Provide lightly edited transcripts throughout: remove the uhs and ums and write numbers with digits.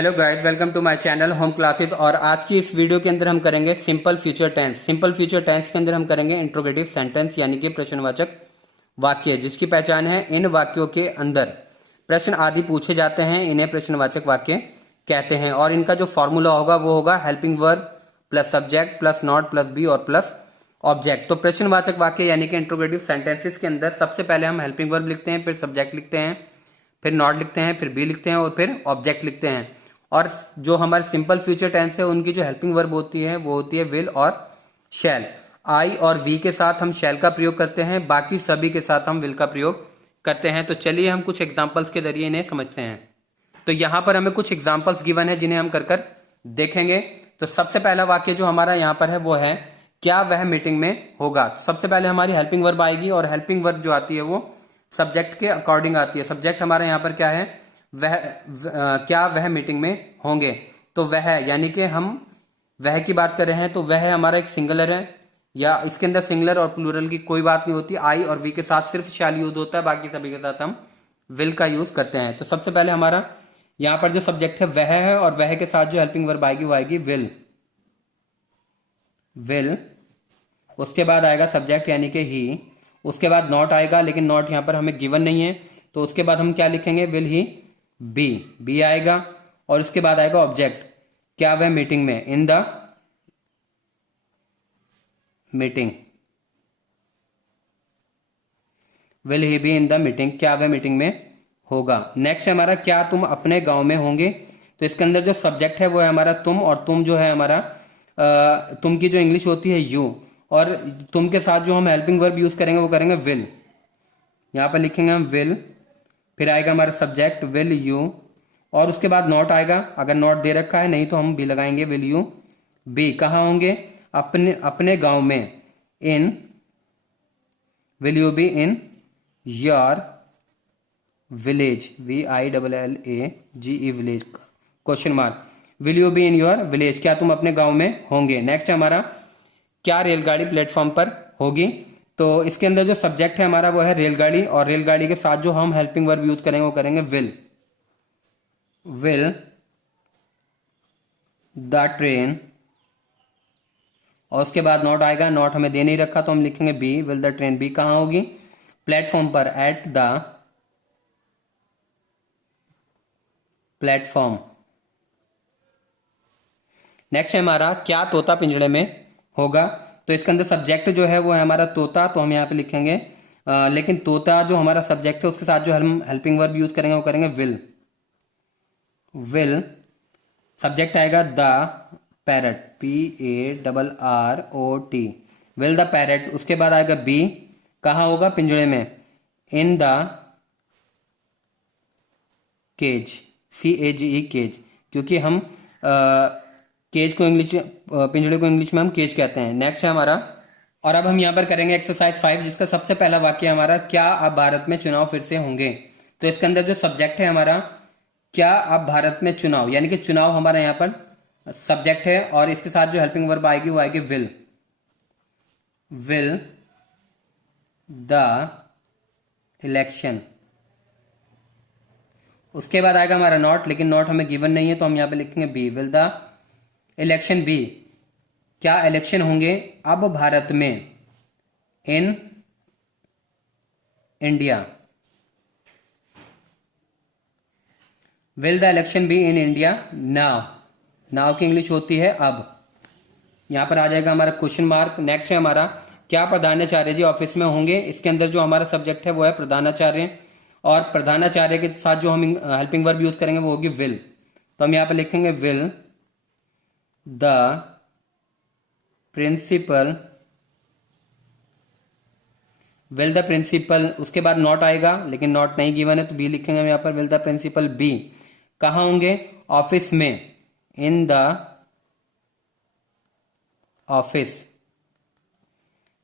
Hello guys, welcome to my channel home classes. और आज की इस वीडियो के अंदर हम करेंगे simple future tense. Simple future tense के अंदर हम करेंगे इंट्रोगेटिव सेंटेंस यानी कि प्रश्नवाचक वाक्य, जिसकी पहचान है इन वाक्यों के अंदर प्रश्न आदि पूछे जाते हैं, इन्हें प्रश्नवाचक वाक्य कहते हैं। और इनका जो फॉर्मूला होगा वो होगा helping verb plus subject plus not plus be और प्लस ऑब्जेक्ट। तो प्रश्नवाचक वाक्य यानी कि इंट्रोगेटिव सेंटेंसेस के अंदर सबसे पहले हम हेल्पिंग वर्ब लिखते हैं, फिर सब्जेक्ट लिखते हैं, फिर नॉट लिखते हैं, फिर बी लिखते हैं और फिर ऑब्जेक्ट लिखते हैं। और जो हमारे सिंपल फ्यूचर टेंस है उनकी जो हेल्पिंग वर्ब होती है वो होती है विल और शैल। आई और वी के साथ हम शैल का प्रयोग करते हैं, बाकी सभी के साथ हम विल का प्रयोग करते हैं। तो चलिए हम कुछ एग्जांपल्स के जरिए इन्हें समझते हैं। तो यहाँ पर हमें कुछ एग्जांपल्स गिवन है जिन्हें हम कर देखेंगे। तो सबसे पहला वाक्य जो हमारा यहाँ पर है वो है क्या वह मीटिंग में होगा। तो सबसे पहले हमारी हेल्पिंग वर्ब आएगी और हेल्पिंग वर्ब जो आती है वो सब्जेक्ट के अकॉर्डिंग आती है। सब्जेक्ट हमारा यहाँ पर क्या है, क्या वह मीटिंग में होंगे। तो वह यानी कि हम वह की बात कर रहे हैं, तो वह हमारा एक सिंगुलर है, या इसके अंदर सिंगुलर और प्लूरल की कोई बात नहीं होती। आई और वी के साथ सिर्फ शैल यूज होता है, बाकी सभी के साथ हम विल का यूज करते हैं। तो सबसे पहले हमारा यहाँ पर जो सब्जेक्ट है वह है, और वह के साथ जो हेल्पिंग वर्ब आएगी वो आएगी विल। विल, उसके बाद आएगा सब्जेक्ट यानी कि ही, उसके बाद नॉट आएगा, लेकिन नॉट यहाँ पर हमें गिवन नहीं है, तो उसके बाद हम क्या लिखेंगे, विल ही बी, बी आएगा। और उसके बाद आएगा ऑब्जेक्ट, क्या वह मीटिंग में, in the meeting, will he B in the meeting, क्या वह मीटिंग में होगा। नेक्स्ट है हमारा क्या तुम अपने गांव में होंगे। तो इसके अंदर जो सब्जेक्ट है वो है हमारा तुम, और तुम जो है हमारा तुम की जो इंग्लिश होती है यू, और तुम के साथ जो हम हेल्पिंग वर्ब यूज करेंगे वो करेंगे विल। यहाँ पर लिखेंगे हम विल, फिर आएगा हमारा सब्जेक्ट विल यू, और उसके बाद नॉट आएगा, अगर नॉट दे रखा है, नहीं तो हम बी लगाएंगे, विल यू बी कहाँ होंगे, अपने अपने गांव में, in will you be in your village, VILLAGE village question mark, will you be in your village, क्या तुम अपने गांव में होंगे। नेक्स्ट हमारा क्या रेलगाड़ी प्लेटफॉर्म पर होगी। तो इसके अंदर जो सब्जेक्ट है हमारा वो है रेलगाड़ी, और रेलगाड़ी के साथ जो हम हेल्पिंग वर्ब यूज करेंगे वो करेंगे विल द ट्रेन, और उसके बाद नॉट आएगा, नॉट हमें दे नहीं रखा तो हम लिखेंगे be, will the train be कहाँ होगी, प्लेटफॉर्म पर, एट द प्लेटफॉर्म। नेक्स्ट है हमारा क्या तोता पिंजड़े में होगा। तो इसके अंदर सब्जेक्ट जो है वो है हमारा तोता, तो हम यहाँ पे लिखेंगे लेकिन तोता जो हमारा सब्जेक्ट है उसके साथ जो हम हेल्पिंग वर्ब यूज करेंगे वो करेंगे विल सब्जेक्ट आएगा the parrot, PARROT, will the parrot. उसके बाद आएगा बी, कहाँ होगा, पिंजड़े में, in the cage, CAGE cage, क्योंकि हम केज को इंग्लिश, पिंजड़े को इंग्लिश में हम केज कहते हैं। नेक्स्ट है हमारा, और अब हम यहाँ पर करेंगे एक्सरसाइज 5, जिसका सबसे पहला वाक्य हमारा क्या अब भारत में चुनाव फिर से होंगे। तो इसके अंदर जो सब्जेक्ट है हमारा क्या अब भारत में चुनाव, यानी कि चुनाव हमारा यहाँ पर सब्जेक्ट है, और इसके साथ जो हेल्पिंग वर्ब आएगी वो आएगी विल द इलेक्शन। उसके बाद आएगा हमारा नॉट, लेकिन नॉट हमें गिवन नहीं है तो हम यहाँ पे लिखेंगे be, will the election be, क्या इलेक्शन होंगे अब भारत में, in India, will the election be in India now, now की इंग्लिश होती है अब। यहां पर आ जाएगा हमारा क्वेश्चन मार्क। नेक्स्ट है हमारा क्या प्रधानाचार्य जी ऑफिस में होंगे। इसके अंदर जो हमारा सब्जेक्ट है वो है प्रधानाचार्य, और प्रधानाचार्य के साथ जो हम हेल्पिंग वर्ब यूज करेंगे वो होगी विल, तो हम यहाँ पे लिखेंगे will the principal, will the principal. उसके बाद नॉट आएगा, लेकिन नॉट नहीं गिवन है तो बी लिखेंगे हम यहाँ पर, विल द प्रिंसिपल बी कहाँ होंगे, ऑफिस में, इन द ऑफिस,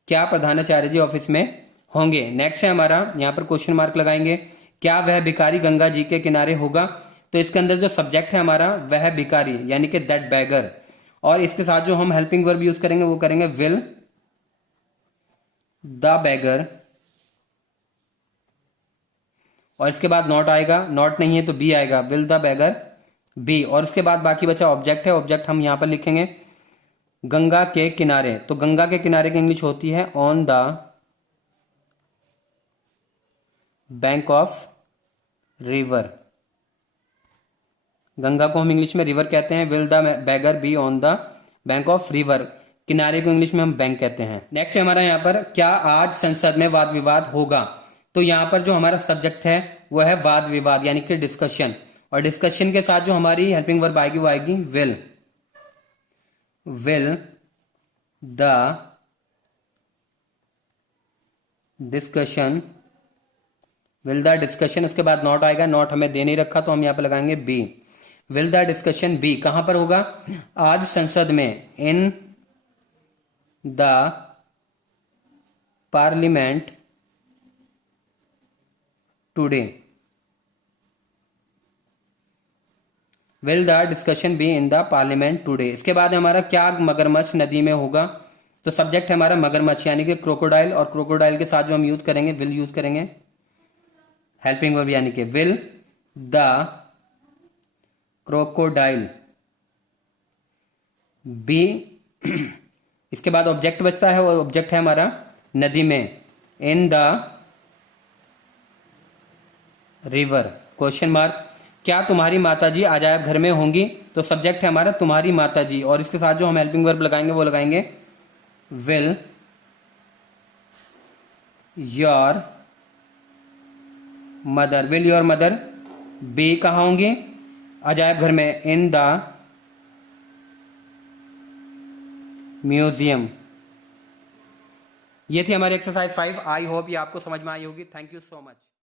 क्या प्रधानाचार्य जी ऑफिस में होंगे। नेक्स्ट है हमारा, यहां पर क्वेश्चन मार्क लगाएंगे, क्या वह भिखारी गंगा जी के किनारे होगा। तो इसके अंदर जो सब्जेक्ट है हमारा वह भिखारी यानी कि दैट बैगर, और इसके साथ जो हम हेल्पिंग वर्ब यूज करेंगे वो करेंगे विल द बैगर, और इसके बाद नॉट आएगा, नॉट नहीं है तो बी आएगा, विल द बैगर बी, और उसके बाद बाकी बचा ऑब्जेक्ट है। ऑब्जेक्ट हम यहाँ पर लिखेंगे गंगा के किनारे, तो गंगा के किनारे की इंग्लिश होती है on the bank of river. Ganga को हम इंग्लिश में रिवर कहते हैं। Will the bagger be on the bank of river, किनारे को इंग्लिश में हम बैंक कहते हैं। नेक्स्ट है हमारा यहाँ पर, क्या आज संसद में वाद विवाद होगा। तो यहाँ पर जो हमारा सब्जेक्ट है वो है वाद विवाद यानी कि डिस्कशन, और डिस्कशन के साथ जो हमारी हेल्पिंग वर्ब आएगी वो आएगी will. Will the discussion, will the discussion, उसके बाद नॉट आएगा, नॉट हमें दे नहीं रखा तो हम यहाँ पे लगाएंगे be. Will the discussion be कहां पर होगा, आज संसद में, in the parliament today. Will the discussion be in the parliament today. इसके बाद हमारा क्या मगरमच्छ नदी में होगा, तो सब्जेक्ट है हमारा मगरमच्छ यानी कि क्रोकोडाइल, और क्रोकोडाइल के साथ जो हम यूज करेंगे विल यूज करेंगे हेल्पिंग वर्ब यानी कि विल द क्रोकोडाइल बी। इसके बाद ऑब्जेक्ट बचता है, और ऑब्जेक्ट है हमारा नदी में, in the river question mark. क्या तुम्हारी माताजी आज आप घर में होंगी, तो सब्जेक्ट है हमारा तुम्हारी माताजी, और इसके साथ जो हम हेल्पिंग वर्ब लगाएंगे वो लगाएंगे will your mother. Will your mother be कहाँ होंगी, अजायब घर में, इन द म्यूजियम। ये थी हमारी एक्सरसाइज 5। आई होप ये आपको समझ में आई होगी। Thank you so much.